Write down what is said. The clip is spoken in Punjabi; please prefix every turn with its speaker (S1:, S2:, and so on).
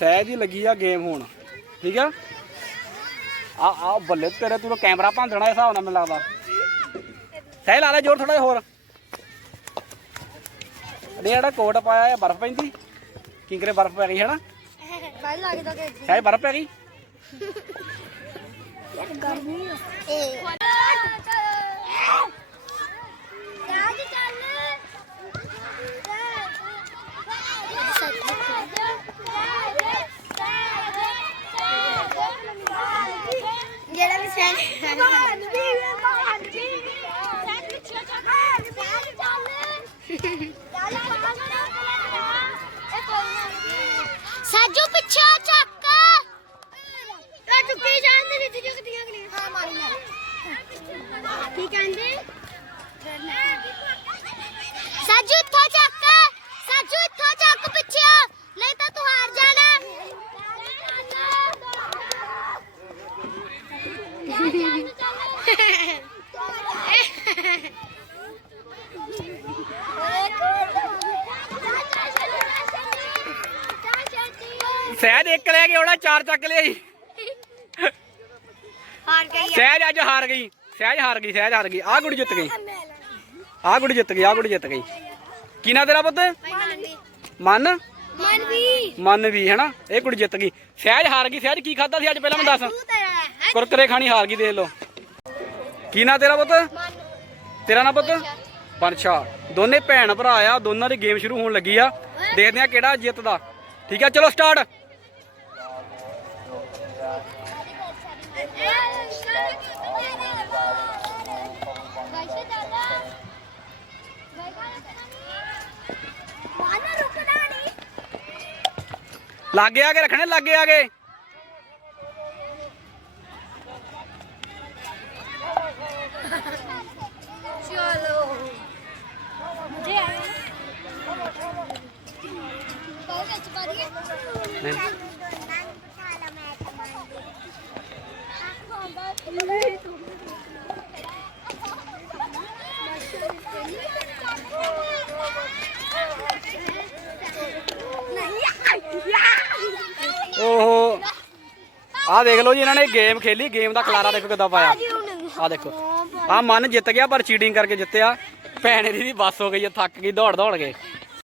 S1: ਸਹਿਜ ਦੀ ਲੱਗੀ ਆ ਗੇਮ ਹੁਣ। ਠੀਕ ਆ? ਆ ਆ ਬੱਲੇ ਤੇਰੇ ਤੂੰ ਕੈਮਰਾ ਭੰਦਣਾ ਇਸ ਹਿਸਾਬ ਨਾਲ ਮੈਨੂੰ ਲੱਗਦਾ। ਸਹਿਜ ਲਾ ਲੈ ਜ਼ੋਰ ਥੋੜਾ ਜਿਹਾ ਹੋਰ। ਅਰੇ ਜਿਹੜਾ ਕੋਟ ਪਾਇਆ ਇਹ ਬਰਫ਼ ਪੈਂਦੀ। ਕਿੰਕਰੇ ਬਰਫ਼ ਪੈ ਗਈ ਹੈ ਨਾ
S2: ਕਿ
S1: ਸਹਿਜ ਬਰਫ਼ ਪੈ ਗਈ?
S2: ਯਾਰ ਗਰਮੀ ਆ। ਸਾਜੂ ਪਿੱਛੇ ਚੱਕ। ਇਹ ਚੁੱਕੀ ਜਾਂਦੇ ਨੇ ਤੇ ਜਗਦੀਆਂ ਗਲੀਆਂ ਹਾਂ ਮਾਰੀ ਮਾਰੀ। ਕੀ ਕਹਿੰਦੇ ਸਾਜੂ ਇੱਥੋਂ ਚੱਕ ਸਾਜੂ ਇੱਥੋਂ ਚੱਕ ਪਿੱਛੇ ਨਹੀਂ ਤਾਂ ਤੂੰ ਹਾਰ ਜਾਣਾ
S1: ਸਹਿਜ ਇੱਕ ਲੈ ਕੇ ਉਹਦਾ ਚਾਰ ਚੱਕ ਲਿਆਈ
S2: ਹਾਰ ਗਈ
S1: ਸਹਿਜ ਅੱਜ ਹਾਰ ਗਈ। ਸਹਿਜ ਹਾਰ ਗਈ ਸਹਿਜ ਹਾਰ ਗਈ। ਆ ਗੁੜੀ ਜਿੱਤ ਗਈ। ਆ ਗੁੜੀ ਜਿੱਤ ਗਈ ਆ ਗੁੜੀ ਜਿੱਤ ਗਈ। ਕੀ ਨਾ ਤੇਰਾ ਪੁੱਤ? ਮਨ?
S2: ਮਨ ਵੀ।
S1: ਵੀ ਹੈਨਾ? ਇਹ ਕੁੜੀ ਜਿੱਤ ਗਈ। ਸਹਿਜ ਹਾਰ ਗਈ। ਸਹਿਜ ਕੀ ਖਾਦਾ ਸੀ ਅੱਜ? ਪਹਿਲਾਂ ਮੈਨੂੰ ਦੱਸ। ਕੁਰਕਰੇ ਖਾਣੀ ਹਾਰ ਗਈ ਦੇਖ ਲਓ। ਕੀ ਨਾ ਤੇਰਾ ਪੁੱਤ? ਤੇਰਾ ਨਾ ਪੁੱਤ? ਪਰਛਾ ਦੋਨੇ ਭੈਣ ਭਰਾ ਆ। ਦੋਨਾਂ ਦੀ ਗੇਮ ਸ਼ੁਰੂ ਹੋਣ ਲੱਗੀ ਆ। ਦੇਖਦੇ ਆ ਕਿਹੜਾ ਜਿੱਤਦਾ। ਠੀਕ ਆ? ਚਲੋ ਸਟਾਰਟ। ਲਾਗੇ ਆ ਕੇ ਰੱਖਣੇ ਲਾਗੇ ਆ ਕੇ।
S2: ਚਲੋ। ਜੇ ਆਏ। ਪਾਉ ਵਿੱਚ ਪਾ
S1: ਦਈਏ ਆ ਦੇਖ ਲਓ ਜੀ ਇਹਨਾਂ ਨੇ ਗੇਮ ਖੇਲੀ ਗੇਮ ਦਾ ਖਲਾਰਾ ਦੇਖੋ ਕਿੱਦਾਂ ਪਾਇਆ। ਆ ਦੇਖੋ ਆ ਮਨ ਜਿੱਤ ਗਿਆ ਪਰ ਚੀਟਿੰਗ ਕਰਕੇ ਜਿੱਤਿਆ। ਭੈਣ ਇਹਦੀ ਦੀ ਬੱਸ ਹੋ ਗਈ ਆ ਥੱਕ ਗਈ ਦੌੜ ਦੌੜ ਕੇ